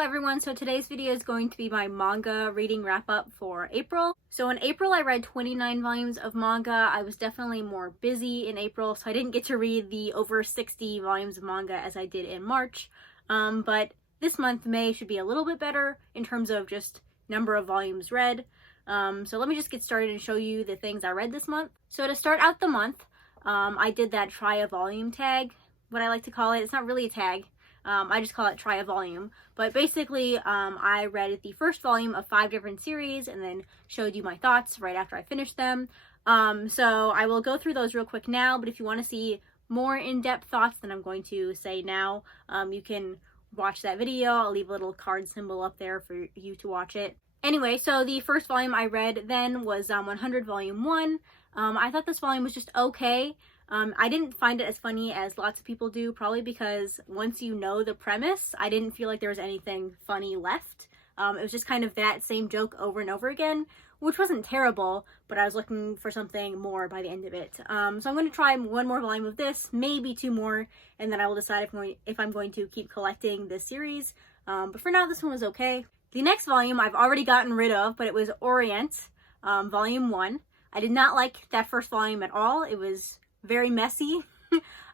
everyone, so today's video is going to be my manga reading wrap up for April. So in April I read 29 volumes of manga. I was definitely more busy in April, so I didn't get to read the over 60 volumes of manga as I did in March. But this month, May, should be a little bit better in terms of just number of volumes read. So let me just get started and show you the things I read this month. So to start out the month, I did that try a volume tag, what I like to call it. It's not really a tag. I just call it try a volume, but basically I read the first volume of 5 different series and then showed you my thoughts right after I finished them. So I will go through those real quick now, but if you want to see more in-depth thoughts than I'm going to say now, you can watch that video. I'll leave a little card symbol up there for you to watch it. Anyway, so the first volume I read then was 100 Volume 1. I thought this volume was just okay. I didn't find it as funny as lots of people do, probably because once you know the premise, I didn't feel like there was anything funny left. It was just kind of that same joke over and over again, which wasn't terrible, but I was looking for something more by the end of it. So I'm going to try one more volume of this, maybe 2 more, and then I will decide if I'm going to keep collecting this series. But for now, this one was okay. The next volume I've already gotten rid of, but it was Orient, Volume 1. I did not like that first volume at all. It was very messy,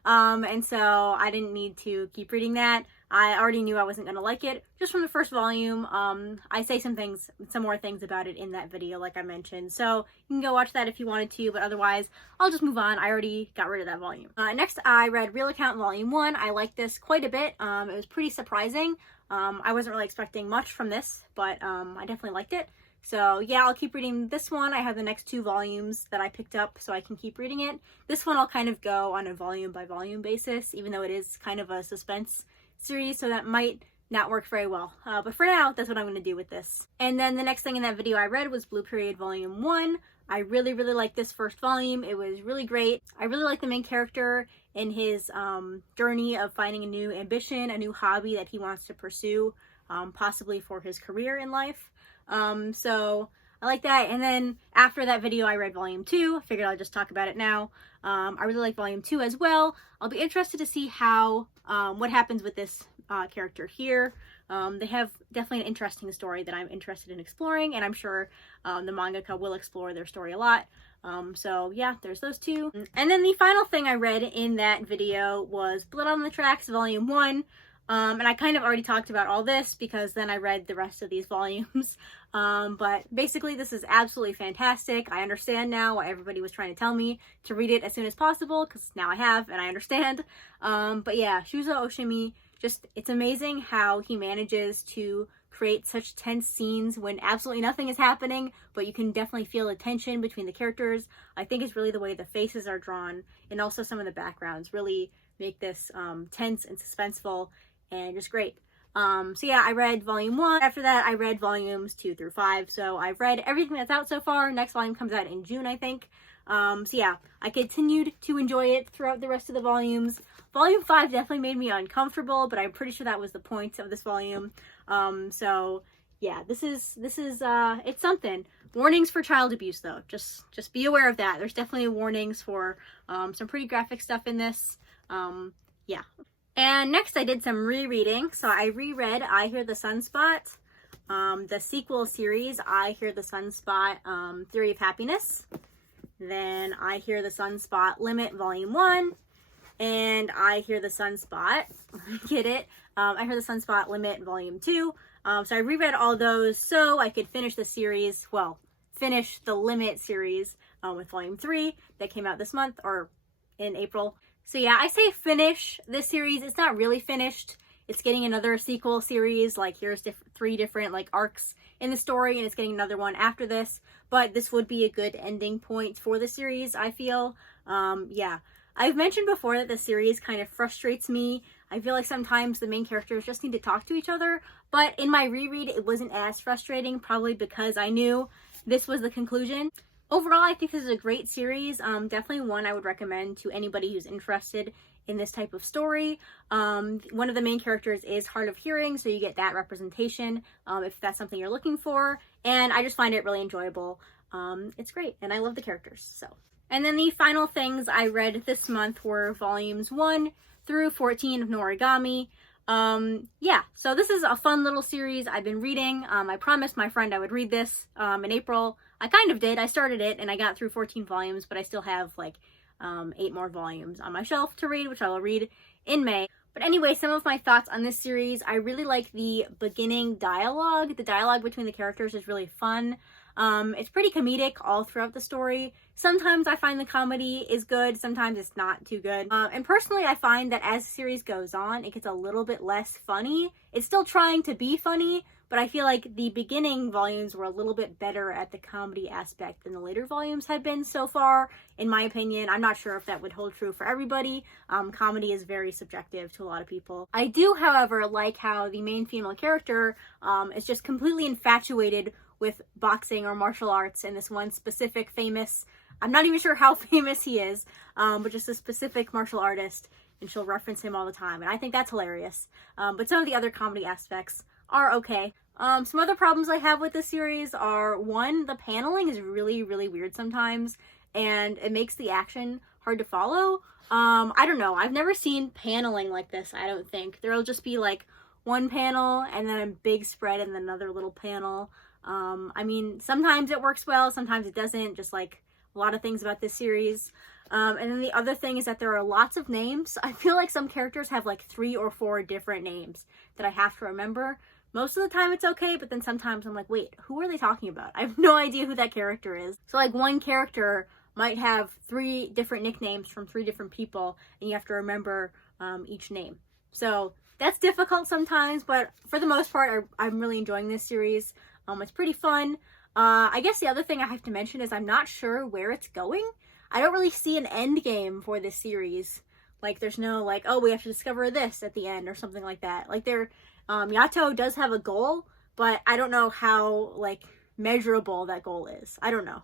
and so I didn't need to keep reading that. I already knew I wasn't gonna like it just from the first volume. I say some more things about it in that video, like I mentioned, so you can go watch that if you wanted to, but otherwise I'll just move on. I already got rid of that volume. Next, I read Real Account Volume 1. I liked this quite a bit. It was pretty surprising. I wasn't really expecting much from this, but I definitely liked it. So yeah, I'll keep reading this one. I have the next 2 volumes that I picked up, so I can keep reading it. This one I'll kind of go on a volume by volume basis, even though it is kind of a suspense series, so that might not work very well. But for now, that's what I'm going to do with this. And then the next thing in that video I read was Blue Period Volume 1. I really liked this first volume. It was really great. I really like the main character in his journey of finding a new ambition, a new hobby that he wants to pursue, possibly for his career in life. So I like that. And then after that video, I read Volume 2. I figured I'll just talk about it now. I really like Volume 2 as well. I'll be interested to see how, what happens with this character here. They have definitely an interesting story that I'm interested in exploring, and I'm sure the mangaka will explore their story a lot. So yeah, there's those 2. And then the final thing I read in that video was Blood on the Tracks Volume 1. And I kind of already talked about all this because then I read the rest of these volumes. But basically this is absolutely fantastic. I understand now why everybody was trying to tell me to read it as soon as possible, because now I have and I understand. But yeah, Shuzo Oshimi, it's amazing how he manages to create such tense scenes when absolutely nothing is happening, but you can definitely feel the tension between the characters. I think it's really the way the faces are drawn and also some of the backgrounds really make this tense and suspenseful and just great. So yeah, I read Volume 1. After that, I read Volumes 2 through 5. So I've read everything that's out so far. Next volume comes out in June, I think. So yeah, I continued to enjoy it throughout the rest of the volumes. Volume 5 definitely made me uncomfortable, but I'm pretty sure that was the point of this volume. So yeah, this is it's something. Warnings for child abuse though. Just be aware of that. There's definitely warnings for some pretty graphic stuff in this. Yeah. And next I did some rereading. So I reread I Hear the Sunspot, the sequel series, I Hear the Sunspot, Theory of Happiness. Then I Hear the Sunspot Limit Volume 1, and I Hear the Sunspot, get it? I Hear the Sunspot Limit Volume 2. So I reread all those so I could finish the series, well, finish the Limit series with Volume 3 that came out this month, or in April. So yeah, I say finish this series. It's not really finished. It's getting another sequel series, like here's 3 different like arcs in the story, and it's getting another one after this. But this would be a good ending point for the series, I feel. Yeah, I've mentioned before that the series kind of frustrates me. I feel like sometimes the main characters just need to talk to each other. But in my reread, it wasn't as frustrating, probably because I knew this was the conclusion. Overall, I think this is a great series. Definitely one I would recommend to anybody who's interested in this type of story. One of the main characters is hard of hearing, so you get that representation if that's something you're looking for. And I just find it really enjoyable. It's great, and I love the characters. So, and then the final things I read this month were volumes 1 through 14 of Noragami. Yeah, so this is a fun little series I've been reading. I promised my friend I would read this in April. I kind of did. I started it and I got through 14 volumes, but I still have like 8 more volumes on my shelf to read, which I will read in May. But anyway, some of my thoughts on this series. I really like the beginning dialogue. The dialogue between the characters is really fun. It's pretty comedic all throughout the story. Sometimes I find the comedy is good, sometimes it's not too good. And personally, I find that as the series goes on, it gets a little bit less funny. It's still trying to be funny, but I feel like the beginning volumes were a little bit better at the comedy aspect than the later volumes have been so far, in my opinion. I'm not sure if that would hold true for everybody. Comedy is very subjective to a lot of people. I do, however, like how the main female character is just completely infatuated with boxing or martial arts and this one specific famous, I'm not even sure how famous he is, but just a specific martial artist, and she'll reference him all the time, and I think that's hilarious. But some of the other comedy aspects are okay. Some other problems I have with this series are, one, the paneling is really, really weird sometimes, and it makes the action hard to follow. I don't know, I've never seen paneling like this, I don't think. There'll just be like one panel, and then a big spread, and then another little panel. I mean, sometimes it works well, sometimes it doesn't, just like a lot of things about this series. And then the other thing is that there are lots of names. I feel like some characters have like 3 or 4 different names that I have to remember. Most of the time it's okay, but then sometimes I'm like, wait, who are they talking about? I have no idea who that character is. So like one character might have 3 different nicknames from 3 different people, and you have to remember each name. So that's difficult sometimes, but for the most part, I'm really enjoying this series. It's pretty fun. I guess the other thing I have to mention is I'm not sure where it's going. I don't really see an end game for this series. Like, there's no, like, oh, we have to discover this at the end or something like that. Like, Yato does have a goal, but I don't know how, like, measurable that goal is. I don't know.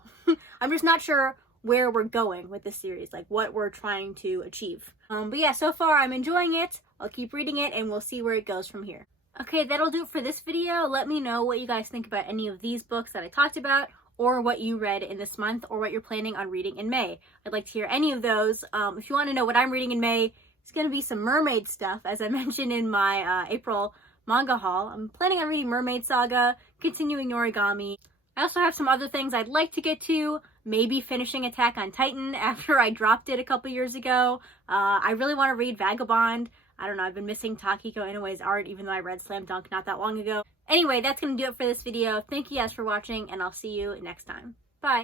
I'm just not sure where we're going with this series, like what we're trying to achieve. But yeah, so far I'm enjoying it. I'll keep reading it and we'll see where it goes from here. Okay, that'll do it for this video. Let me know what you guys think about any of these books that I talked about, or what you read in this month, or what you're planning on reading in May. I'd like to hear any of those. If you want to know what I'm reading in May, it's going to be some mermaid stuff, as I mentioned in my April manga haul. I'm planning on reading Mermaid Saga, continuing Noragami. I also have some other things I'd like to get to, maybe finishing Attack on Titan after I dropped it a couple years ago. I really want to read Vagabond. I don't know, I've been missing Takiko Inoue's art, even though I read Slam Dunk not that long ago. Anyway, that's going to do it for this video. Thank you guys for watching, and I'll see you next time. Bye!